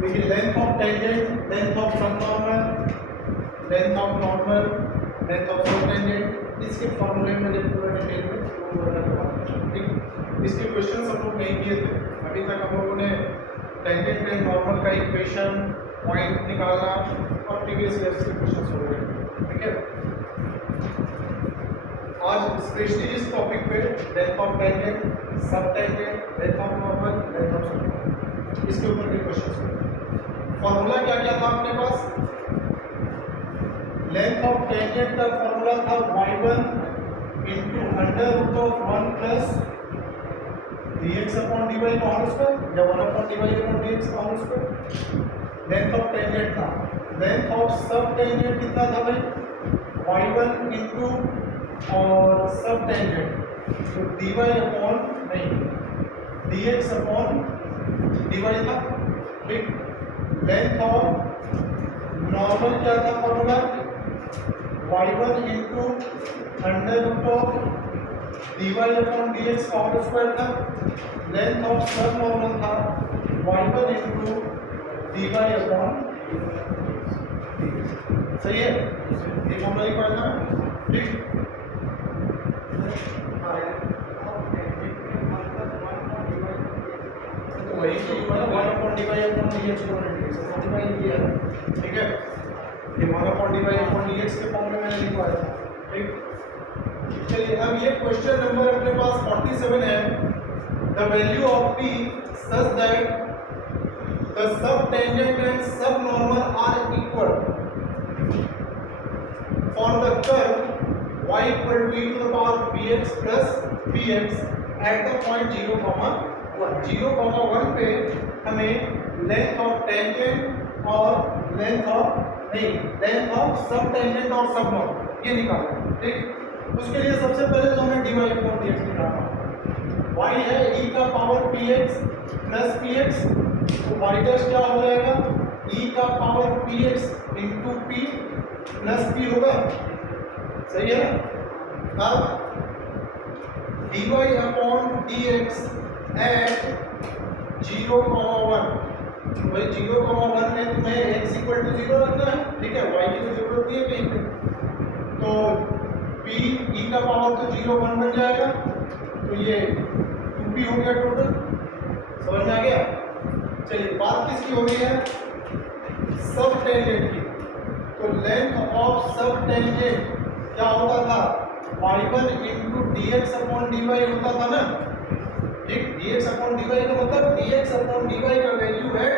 देखिए length of tangent, length of subnormal, length of normal, length of subtangent, इसके फॉर्मूले मैंने पूरा डिटेल में ठीक। इसके क्वेश्चन हम लोग नहीं किए थे अभी तक। हम लोगों ने टेंजेंट एंड नॉर्मल का इक्वेशन, पॉइंट निकालना और प्रीवियस ईयर्स के क्वेश्चन हो गए, ठीक है। आज स्पेशली इस टॉपिक पे लेंथ ऑफ टेंजेंट, सब tangent, length of normal, length of सब, इसके ऊपर के क्वेश्चन होंगे। फॉर्मूला क्या क्या था अपने पास? लेंथ ऑफ टेंजेंट का फॉर्मूला था y1 into under root of 1 plus dx upon dy का होल स्क्वायर या 1 अपॉन dy अपॉन dx का whole square. Length of tangent था। लेंथ ऑफ सब टेंजेंट कितना था भाई? y1 इंटू और सब टेंजेंट तो dy अपॉन नहीं dx अपॉन dy था, ठीक। लेंथ ऑफ नॉर्मल क्या था formula? y1 into under root of dy upon dx का होल स्क्वायर था। लेंथ ऑफ सब नॉर्मल था y1 into dy upon dx। सही है, ये फॉर्मूला लिखा था, ठीक। तो वही चीज है 1 अपॉन dy अपॉन dx को मल्टीप्लाई किया, ठीक है। ये 1 अपॉन dy अपॉन dx के फॉर्म में मैंने लिखवाया था, ठीक। चलिए अब ये क्वेश्चन नंबर अपने पास 47 है। The value of p such that the subtangent and subnormal are equal for the curve y equal to e to the power bx plus px at the point 0, 0,1 पे हमें length of tangent और length of subtangent और सब normal ये निकालना, ठीक। उसके लिए सबसे पहले तो हमें dy अपॉन dx निकालना। y है e का पावर px प्लस px, तो y डैश क्या हो जाएगा? e का power px into p plus p होगा, सही है ना। अब dy अपॉन dx एट 0,1, भाई 0,1 में तुम्हें x इक्वल टू 0 रखना है, ठीक है। y की तो जरूरत नहीं है कहीं पे, तो p e का पावर तो 0,1 बन जाएगा, तो ये 2p हो गया टोटल। समझ में आ गया? चलिए बात किसकी हो रही है? सब टेंजेंट की। तो लेंथ ऑफ सब टेंजेंट क्या होता था? y1 into dx upon dy होता था ना, ठीक। dx अपॉन dy का मतलब dx अपॉन dy का वैल्यू है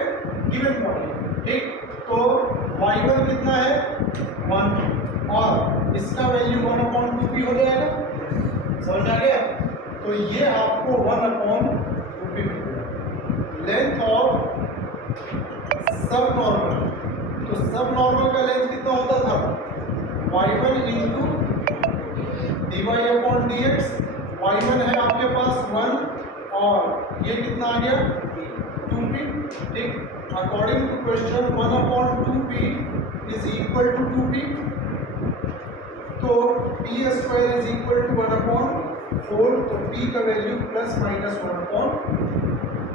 गिवन पॉइंट, ठीक। तो y1 कितना है? 1 और इसका वैल्यू 1 अपॉन 2p हो जाएगा। समझ में आ गया? तो ये आपको 1 अपॉन 2p मिल गया। लेंथ ऑफ सब नॉर्मल, तो सब नॉर्मल का लेंथ कितना होता था? y1 into dy upon dx। y1 है आपके पास 1 और ये कितना आ गया? 2p, ठीक। According to question 1 upon 2p is equal to 2p, तो p square is equal to 1 upon 4, तो p का वैल्यू प्लस माइनस 1 अपॉन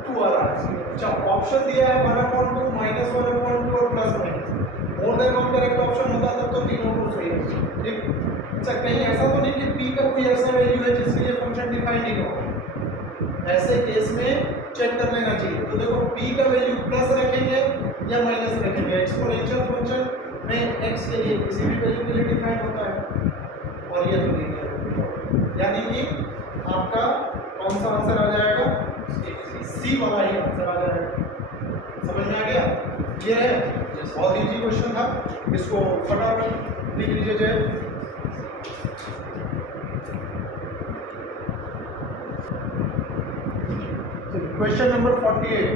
2 आ रहा है। अच्छा ऑप्शन दिया है 1 अपॉन 2 माइनस 1 अपॉन 2 और plus minus, more than one correct option होता तब तो तीनों को सही है, ठीक। अच्छा कहीं ऐसा तो नहीं कि p का कोई ऐसा वैल्यू है जिसके लिए फंक्शन डिफाइन नहीं हो, ऐसे केस में चेक कर लेना चाहिए। तो देखो p का वैल्यू प्लस रखेंगे या माइनस रखेंगे? एक्सपोनेंशियल फंक्शन में x के लिए किसी भी वैल्यू के लिए डिफाइन होता है, और ये तो नहीं है, यानी कि आपका कौन सा आंसर आ जाएगा? सी वाला ही आंसर आ जाएगा। समझ में आ गया? ये है बहुत इजी क्वेश्चन था, इसको फटाफट लिख लीजिए जय। क्वेश्चन नंबर 48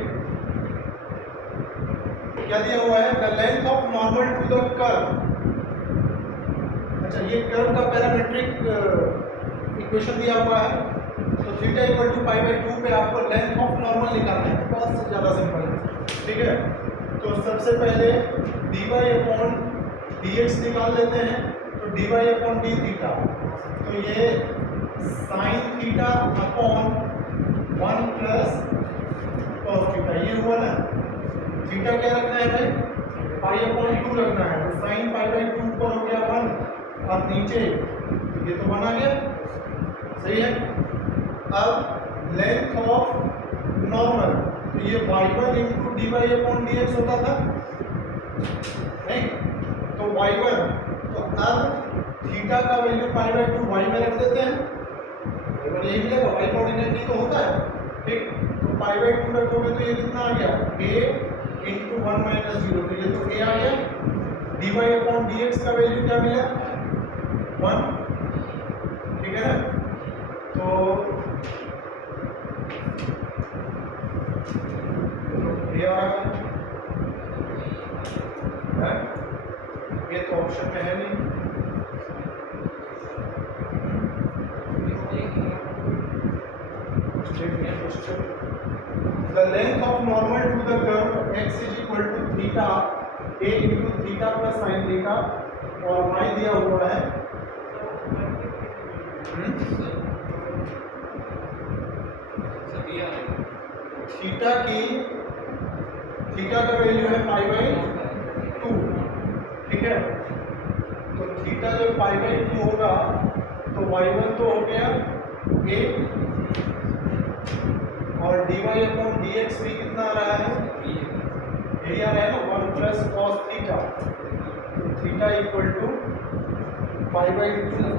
क्या दिया हुआ है? The length of normal to the curve. अच्छा ये कर्व का पैरामीट्रिक इक्वेशन दिया हुआ है, तो theta equal to pi by 2 पे आपको लेंथ ऑफ नॉर्मल निकालना है। बहुत ज़्यादा सिंपल है, ठीक है। तो सबसे पहले dy अपॉन dx निकाल लेते हैं, तो dy अपॉन d थीटा, तो ये sine theta upon 1 plus cos theta, ये हुआ ना। थीटा क्या रखना है भाई, पाई अपॉन 2 रखना है, तो साइन पाई बाई 2 ऊपर हो गया 1 और नीचे ये तो 1 आ गया, सही है। अब लेंथ ऑफ नॉर्मल, तो ये y1 into D Y upon D X होता था नहीं, तो y1, तो अब थीटा का वैल्यू पाई बाई 2 y में रख देते हैं, और यही मिलेगा, y कोऑर्डिनेट ही तो होता है, ठीक। तो पाई बाई 2 रखोगे तो ये कितना आ गया, a इंटू 1 माइनस 0, तो ये तो a आ गया। D Y upon D X का वैल्यू क्या मिला, 1, ठीक है ना। तो ये आ रहा है, ये तो ऑप्शन में है नहीं। The length of normal to the curve x is equal to theta a into theta plus sin theta, और y दिया हुआ है थीटा का वैल्यू है पाई बाई 2, ठीक है। तो थीटा जब पाई बाई 2 होगा तो y1 तो हो गया a, और dy अपॉन dx भी कितना आ रहा है, यही आ रहा है ना, 1 plus cos theta, theta equal to pi by 2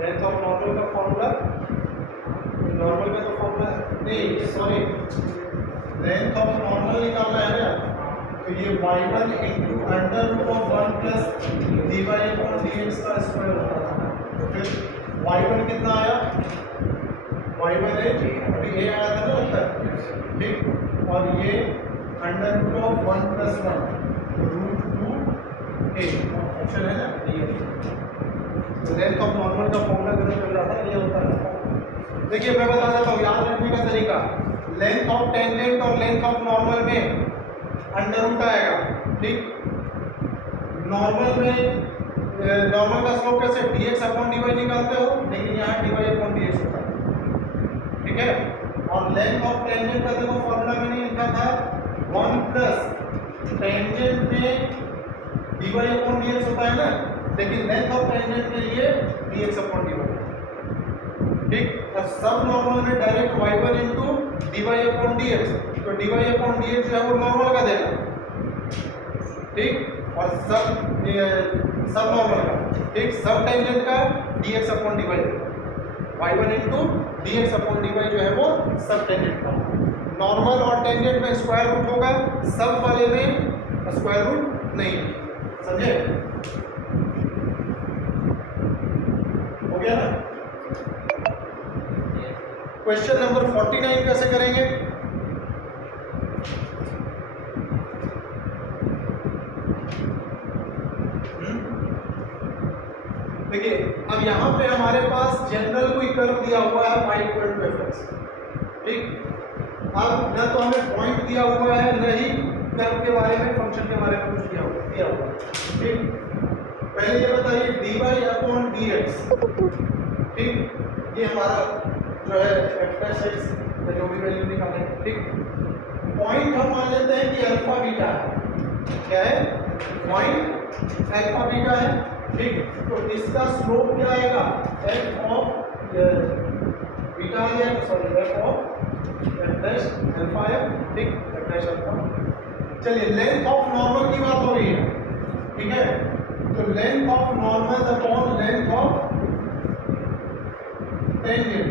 length of normal का फॉर्मूला, नॉर्मल का तो फॉर्मूला नहीं, सॉरी, लेंथ ऑफ नॉर्मल निकालना है ना, तो ये y1 into under root of 1 plus D Y upon D X का स्क्वायर होता था। तो फिर y1 कितना आया, y1 है अभी a आया था ना उत्तर, ठीक, और ये under root of 1 plus 1 root 2 a, option है ना डी। तो लेंथ ऑफ नॉर्मल का फॉर्मूला गलत चल रहा था, ये होता है। देखिए मैं बता देता हूँ याद रखने का तरीका, लेंथ ऑफ टेंजेंट और लेंथ ऑफ नॉर्मल में अंडर रूट आएगा, ठीक। नॉर्मल में नॉर्मल का स्लोप कैसे dx अपॉन dy निकालते हो, लेकिन यहाँ dy अपॉन dx होता है, ठीक है। और लेंथ ऑफ टेंजेंट का देखो फॉर्मूला मैंने लिखा था 1 प्लस टेंजेंट में dy अपॉन dx होता है ना, लेकिन लेंथ ऑफ टेंजेंट के लिए dx अपॉन dy, ठीक। और सब नॉर्मल में direct y1 into dy upon dx, तो dy अपॉन dx जो है वो नॉर्मल का देगा, ठीक। और सब नॉर्मल का, ठीक, सब टेंजेंट का dx upon dy, y1 into dx upon dy जो है वो सब टेंजेंट का। नॉर्मल और टेंजेंट में स्क्वायर रूट होगा, सब वाले में स्क्वायर रूट नहीं, समझे, हो गया ना। क्वेश्चन नंबर 49 कैसे करेंगे, देखिए अब यहाँ पे हमारे पास जनरल कोई कर्व दिया हुआ है y इक्वल टू fx, ठीक। अब न तो हमें पॉइंट दिया हुआ है, न ही कर्व के बारे में, फंक्शन के बारे में कुछ दिया हुआ है, ठीक। पहले ये बताइए dy अपॉन dx, ठीक, ये हमारा जो है f(x) का जो भी वैल्यू निकालें, ठीक। पॉइंट हम मान लेते हैं कि अल्फा बीटा है, क्या है, पॉइंट अल्फा बीटा है, ठीक। तो इसका स्लोप क्या आएगा, f ऑफ बीटा आ गया, sorry f of f dash alpha है, ठीक, f डैश अल्फा। चलिए लेंथ ऑफ नॉर्मल की बात हो रही है, ठीक है। तो length of normal upon length of tangent,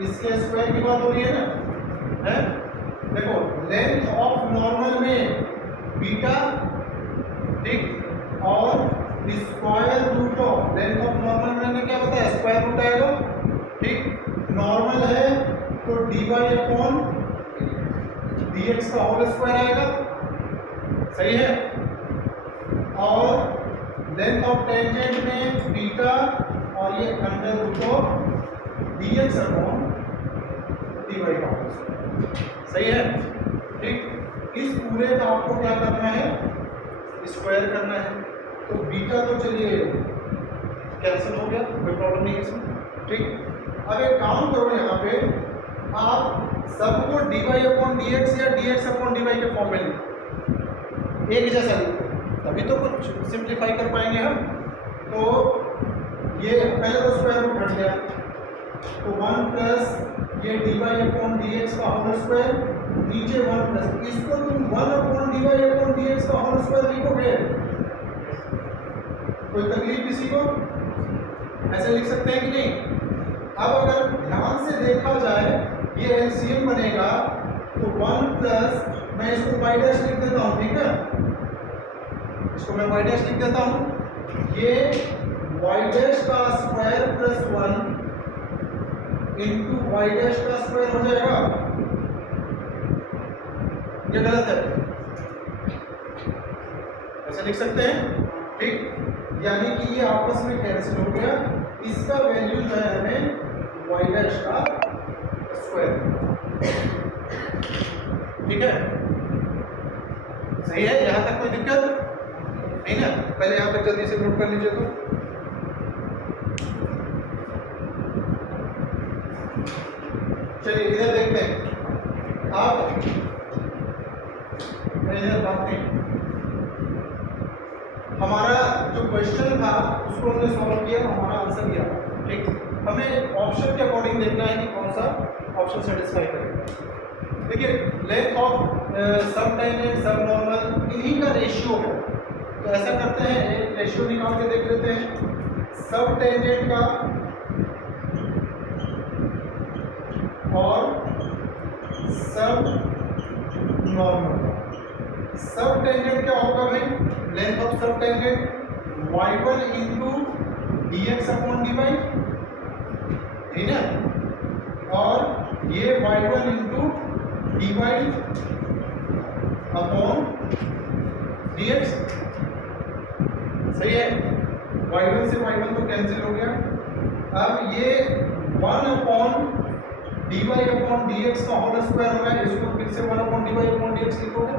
इसके स्क्वायर की बात हो रही है ना, है। देखो लेंथ ऑफ नॉर्मल में बीटा, ठीक, और square root of length of normal मैंने क्या बताया, स्क्वायर रूट आएगा, ठीक। नॉर्मल है तो dy अपॉन dx का होल स्क्वायर आएगा, सही है। और लेंथ ऑफ टेंजेंट में बीटा और ये under root of dx upon dy का होल स्क्वायर, सही है, ठीक। इस पूरे का आपको क्या करना है, स्क्वायर करना है। तो बीटा तो चलिए कैंसिल हो गया, कोई प्रॉब्लम नहीं है इसमें। ठीक, अब एक काम करो, यहाँ पे आप सबको dy अपॉन dx या dx अपॉन dy के फॉर्म में लिखो, एक जैसा लिखो, तभी तो कुछ सिंप्लीफाई कर पाएंगे हम। तो ये पहले तो स्क्वायर रूट हट गया, तो 1 प्लस ये dy अपॉन dx का होल स्क्वायर, नीचे 1 प्लस, इसको तुम 1 अपॉन dy अपॉन dx का होल स्क्वायर लिखोगे, कोई तकलीफ किसी को? ऐसे लिख सकते हैं कि नहीं? अब अगर ध्यान से देखा जाए ये एलसीएम बनेगा, तो 1 प्लस, मैं इसको y डैश लिख देता हूँ, ठीक है, इसको मैं y डैश लिख देता हूँ, ये y डैश का square plus 1 into y dash का स्क्वायर हो जाएगा। ये गलत है, ऐसे लिख सकते हैं, ठीक, यानी कि ये आपस में कैंसिल हो गया, इसका वैल्यू जो है हमें y डैश का स्क्वायर, ठीक है, सही है, यहां तक कोई दिक्कत नहीं ना? पहले यहां पे जल्दी से नोट कर लीजिए। तो चलिए इधर देखते हैं, आप इधर बात नहीं, हमारा जो क्वेश्चन था उसको हमने सॉल्व किया, हमारा आंसर दिया, ठीक, हमें ऑप्शन के अकॉर्डिंग देखना है कि कौन सा ऑप्शन सेटिस्फाई करेगा। देखिए लेंथ ऑफ सब टेंजेंट सब नॉर्मल इन्हीं का रेशियो है, तो ऐसा करते हैं, एक रेशियो निकाल के देख लेते हैं, सब टेंजेंट का और सब नॉर्मल का। सब टेंजेंट क्या होगा भाई? लेंथ ऑफ सब tangent y1 into dx upon dy, ठीक है, और ये y1 into dy upon dx, सही है, y1 से y1 तो कैंसिल हो गया। अब ये 1 अपॉन dy अपॉन dx का होल स्क्वायर हो रहा है, इसको फिर से 1 अपॉन dy अपॉन dx लिखोगे,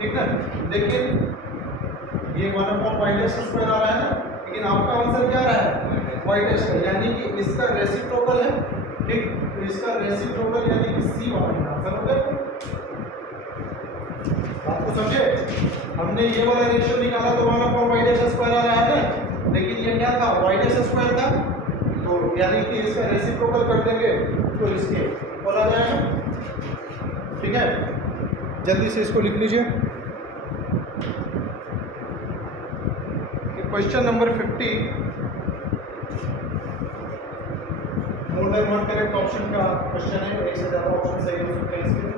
ठीक है। देखिए ये 1 अपॉन y डैश स्क्वायर आ रहा है, लेकिन आपका आंसर क्या रहा है? y डैश का, यानी कि इसका रेसिप्रोकल है, ठीक, तो इसका रेसिप्रोकल यानी कि c वाला आंसर हो गया। आपको समझे? हमने ये वाला रेशियो निकाला तो 1 अपॉन y डैश स्क्वायर आ रहा है, लेकिन ये क्या था? y डैश स्क्वायर था, तो यानी कि इसका रेसिप्रोकल कर देंगे तो इसके और आ जाएगा, ठीक है। जल्दी से इसको लिख लीजिए। Question number 50, more than one correct option का क्वेश्चन है, एक से ज्यादा ऑप्शन सही हो सकते हैं इसके।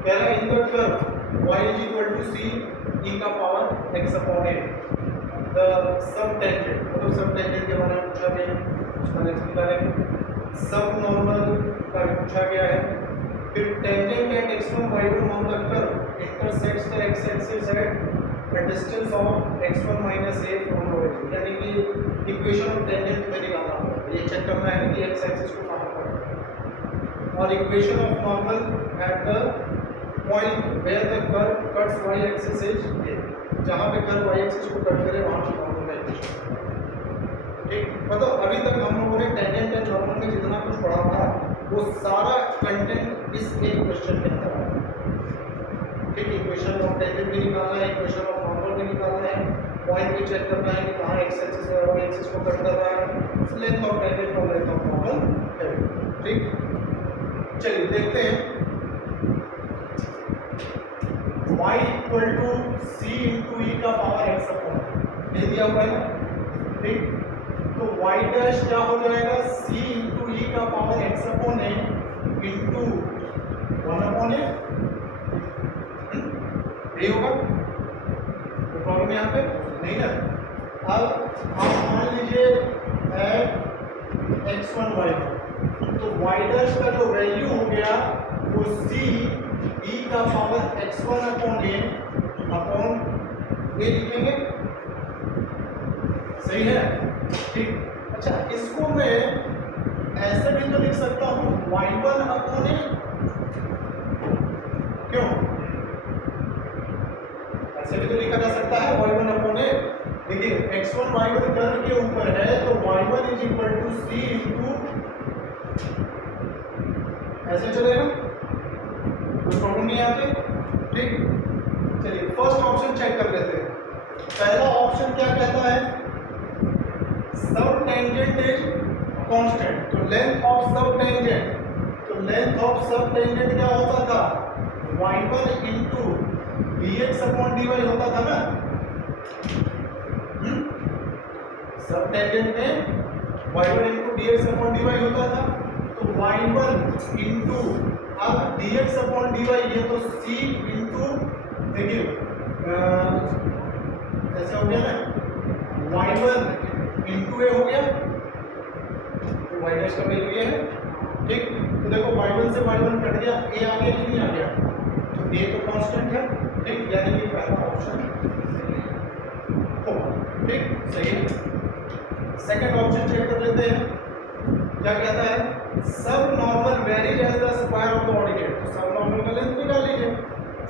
कह रहा है in the curve y is equal to c e का power x upon a, the subtangent, मतलब सब टेंजेंट के बारे में पूछा गया है, उसका नेक्स्ट निकालेंगे। सब नॉर्मल का पूछा गया है, फिर tangent at x1 y1 on the curve intersects the x axis at a distance of x1 minus a from origin, यानी कि इक्वेशन ऑफ टेंजेंट में निकालना होगा, ये चेक करना है कि x एक्सिस को कहां पर है, और equation of normal at the point where the curve cuts y axis is a, जहां पे कर्व y एक्सिस को कट करे वहां की नॉर्मल का इक्वेशन, ठीक। मतलब अभी तक हम लोगों ने टेंजेंट एंड नॉर्मल में जितना कुछ पढ़ा था वो सारा कंटेंट इस एक क्वेश्चन के अंदर है, ठीक। इक्वेशन ऑफ टेंजेंट भी निकालना है, इक्वेशन ऑफ नॉर्मल भी निकालना है, पॉइंट भी चेक करना है कि कहां x एक्सिस है और y एक्सिस को कट कर रहा है, लेंथ ऑफ टेंजेंट और लेंथ ऑफ नॉर्मल है, ठीक। चलिए देखते हैं, y equal to c into e का पावर x अपॉन ये दिया हुआ है, ठीक। तो y डैश क्या हो जाएगा? c इंटू e का power x upon a into 1 upon a, ये होगा, तो प्रॉब्लम यहाँ पे नहीं ना। अब आप मान लीजिए x1 y1, तो y डैश का जो वैल्यू हो गया वो c e का पावर x1 अपॉन a लिखेंगे, सही है, ठीक। अच्छा, इसको मैं ऐसे भी तो लिख सकता हूँ y1 अपॉन a, क्यों? ऐसे भी तो लिखा जा सकता है y1 अपॉन a। देखिए x1 y1 कर्व के ऊपर है तो y1 is equal to C into, ऐसे चलेगा, कोई प्रॉब्लम नहीं आती। ठीक, चलिए फर्स्ट ऑप्शन चेक कर लेते हैं। पहला ऑप्शन क्या कहता है, सब टेंजेंट इज कांस्टेंट, तो लेंथ ऑफ सब टेंजेंट, तो लेंथ ऑफ सब टेंजेंट क्या होता था, y1 into dx upon dy होता था ना। सब टेंजेंट में y1 into dx upon dy होता था, तो y1 इंटू अब dx अपॉन dy, ये तो c इंटू, देखिए ऐसे हो गया ना, y1 इंटू a हो गया, तो y डैश का वैल्यू ये है। ठीक, तो देखो y1 से y1 कट गया, a आ गया कि नहीं आ गया, तो a तो कांस्टेंट है। ठीक, यानी कि पहला ऑप्शन होगा। ठीक, सही है। सेकंड ऑप्शन चेक कर लेते हैं, क्या कहता है, subnormal varies as the square of the ordinate, तो सब नॉर्मल का लेंथ निकाल लीजिए।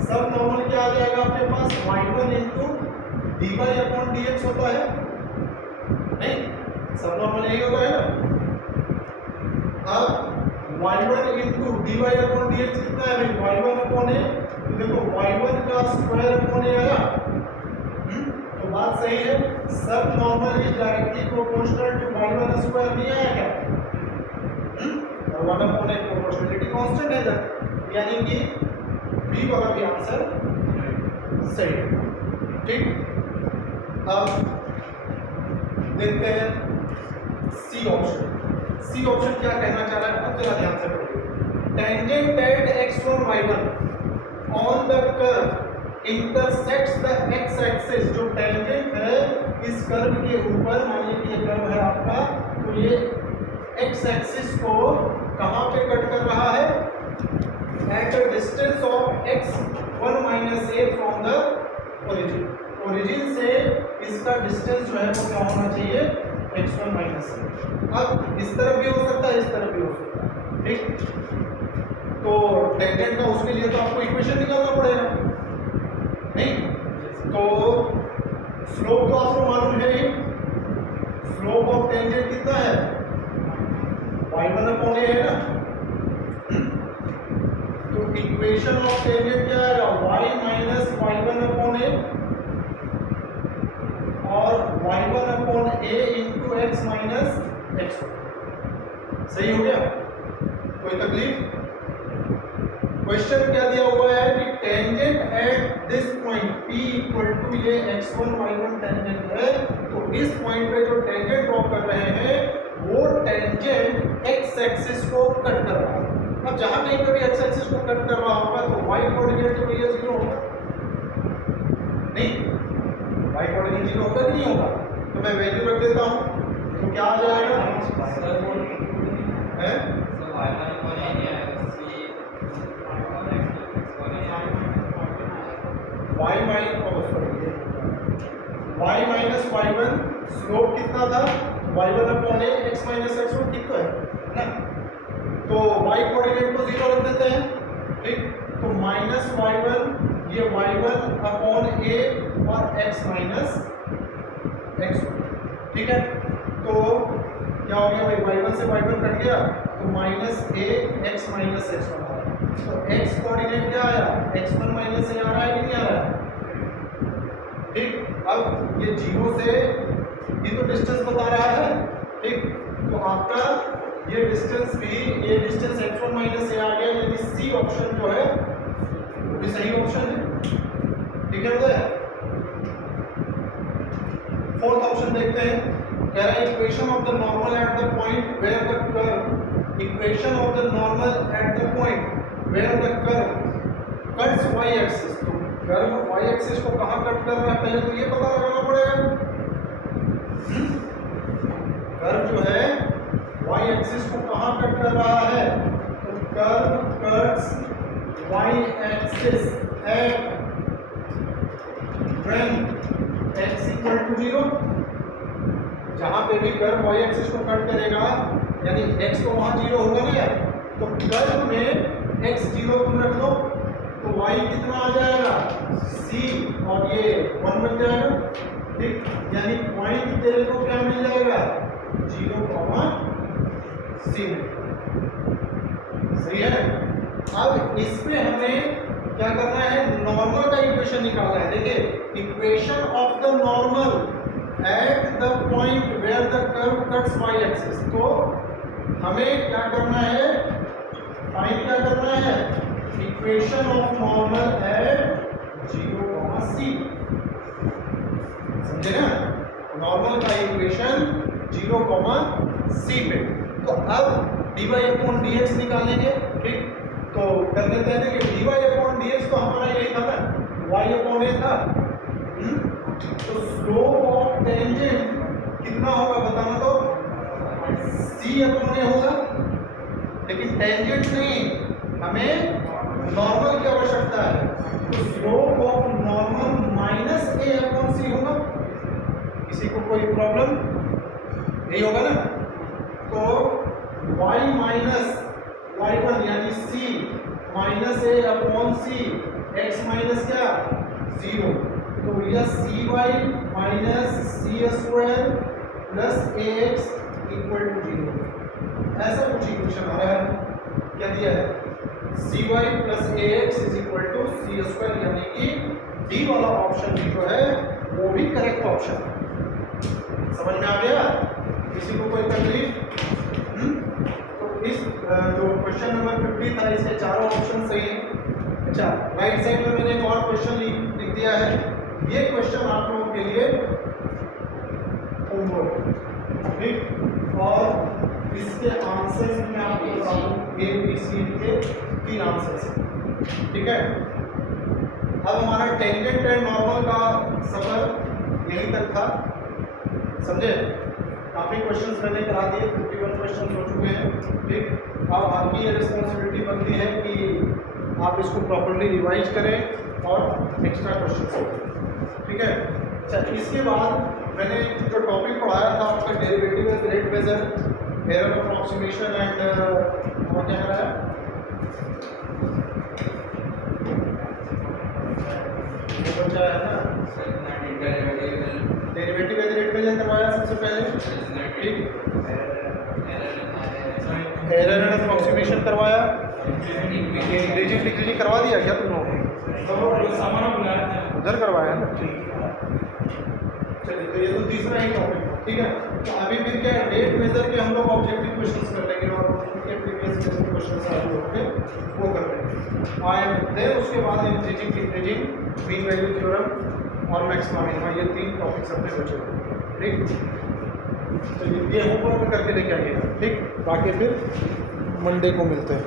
सब नॉर्मल क्या आ जाएगा आपके पास, y1 into dy upon dx होता है, नहीं सब नॉर्मल यही होता है ना। अब y1 into dy upon dx कितना है भाई, y1 अपॉन a, तो देखो y1 का स्क्वायर अपॉन a आया, तो बात सही है, subnormal is directly proportional to y1 square, नहीं आया क्या, और 1 अपॉन a प्रोपोर्शनलिटी कांस्टेंट है इधर, यानी कि बी वाला भी आंसर सही है। ठीक, अब देखते हैं सी ऑप्शन। सी ऑप्शन क्या कहना चाह रहा है, अब जरा ध्यान से पढ़िए। Tangent at x1 y1 on the curve intersects the x axis, जो टेंजेंट है इस कर्व के ऊपर, मान लीजिए ये कर्व है आपका, तो ये x एक्सिस को कहां पे कट कर रहा है, at a distance of x1 minus a from the origin, origin से इसका डिस्टेंस जो है वो क्या होना चाहिए, x1 माइनस a। अब इस तरफ भी हो सकता है, इस तरफ भी हो सकता है। ठीक, तो टेंजेंट का उसके लिए तो आपको इक्वेशन निकालना पड़ेगा, नहीं तो स्लोप तो आपको मालूम है ही, स्लोप ऑफ टेंजेंट कितना है, y1 अपॉन a है ना, तो इक्वेशन ऑफ टेंजेंट क्या है, y minus y1 upon a और y1 upon a into x minus x1। सही हो गया, कोई तकलीफ। क्वेश्चन क्या दिया हुआ है कि tangent at this point p equal to, ये x1 y1 टेंजेंट है, तो इस पॉइंट पे जो टेंजेंट ड्रॉ कर रहे हैं वो टेंजेंट x एक्सिस को कट कर रहा है। अब जहां कहीं पर भी x एक्सिस को कट कर रहा होगा तो y कोऑर्डिनेट तो भैया 0 होगा, नहीं y कोऑर्डिनेट 0 होगा कि नहीं होगा, तो मैं वैल्यू रख देता हूं, तो क्या आ जाएगा है, y माइनस y1 स्लोप कितना था, y1 upon a x minus x1, ठीक तो है ना, तो y कोऑर्डिनेट को 0 रख देते हैं। ठीक, तो माइनस y1, ये y1 अपॉन a और x माइनस x1। ठीक है, तो क्या हो गया भाई, y1 से y1 कट गया, तो minus a x minus x1 आ रहा है, तो x कोऑर्डिनेट क्या आया, x1 माइनस a आ रहा है कि नहीं आ रहा है। ठीक, अब ये 0 से ये तो डिस्टेंस बता रहा है। ठीक, तो आपका ये डिस्टेंस भी, ये डिस्टेंस x1 माइनस a आ गया, यानी सी ऑप्शन जो है वो भी सही ऑप्शन है। ठीक है बताया। फोर्थ ऑप्शन देखते हैं, कह रहा है equation of the normal at the point where the curve, equation of the normal at the point where the curve cuts y axis, तो कर्व y एक्सिस को कहां कट कर रहा है पहले तो ये पता लगाना पड़ेगा। कर्व जो है y एक्सिस को कहां कट कर रहा है, तो curve cuts y axis at when x equal to 0, जहां पे भी कर्व y एक्सिस को कट करेगा यानी x तो वहां 0 होगा ना यार, तो कर्व में x 0 तुम रख लो तो y कितना आ जाएगा c, और ये 1 बन जाएगा। ठीक, यानी पॉइंट तेरे को क्या मिल जाएगा 0, C में। सही है। अब इस पे हमें क्या करना है, नॉर्मल का इक्वेशन निकालना है। देखिए equation of the normal at the point where the curve cuts y axis. तो हमें क्या करना है, फाइंड क्या करना है, equation of normal at 0, C। समझे ना, नॉर्मल का इक्वेशन 0, C पे। तो अब dy/dx निकालेंगे। ठीक, तो कर लेते हैं। देखिए dy/dx तो हमारा यही था ना, y/a था। तो स्लोप ऑफ टेंजेंट कितना होगा बताना, तो c/a होगा। लेकिन टेंजेंट नहीं, हमें नॉर्मल की आवश्यकता है। तो स्लोप ऑफ नॉर्मल -a/c होगा। किसी को कोई प्रॉब्लम नहीं होगा ना। तो y माइनस y1 यानी c minus a/c, x minus क्या 0। तो यह cy minus c² plus ax equal to 0। ऐसा कुछ इक्वेशन आ रहा है। क्या दिया है, cy plus ax is equal to c², यानी कि डी वाला ऑप्शन भी जो है वो भी करेक्ट ऑप्शन है। समझ में आ गया, किसी को कोई तकलीफ? तो इस जो क्वेश्चन नंबर 50 था, इसके चारों ऑप्शन सही हैं। अच्छा, राइट साइड में मैंने एक और क्वेश्चन लिख दिया है। ये क्वेश्चन आप लोगों के लिए होमवर्क, ठीक, और इसके आंसर्स मैं आपको बताऊं A B C के 3 आंसर्स, ठीक है। अब हमारा टेंजेंट एंड नॉर्मल का सफर यहीं तक था, समझे। काफ़ी क्वेश्चंस मैंने करा दिए, 51 क्वेश्चन हो चुके हैं। ठीक, अब आपकी ये रिस्पॉन्सिबिलिटी बनती है कि आप इसको प्रॉपर्ली रिवाइज करें और एक्स्ट्रा क्वेश्चन, ठीक है। अच्छा, इसके बाद मैंने जो टॉपिक पढ़ाया था आपका derivative as rate measure, error approximation and और क्या कराया, ये बचा है ना, डेरिवेटिव एज रेट मेजर करवाया सबसे पहले। ठीक, एरर एंड अप्रॉक्सीमेशन करवाया, इंक्रीजिंग डिक्रीजिंग करवा दिया क्या तुम लोगों ने? उधर करवाया ना। ठीक, चलिए, तो ये तो तीसरा ही टॉपिक था, ठीक है। तो अभी फिर क्या रेट मेजर के हम लोग ऑब्जेक्टिव क्वेश्चंस कर लेंगे और उनके प्रीवियस क्वेश्चंस आप लोग के वो कर लेंगे। और देन उसके बाद increasing decreasing, mean value theorem और मैक्सिमा मिनिमा, ये 3 टॉपिक्स अपने बचे हुए। ठीक, तो ये होमवर्क करके लेके आइएगा। ठीक, बाकी फिर मंडे को मिलते हैं।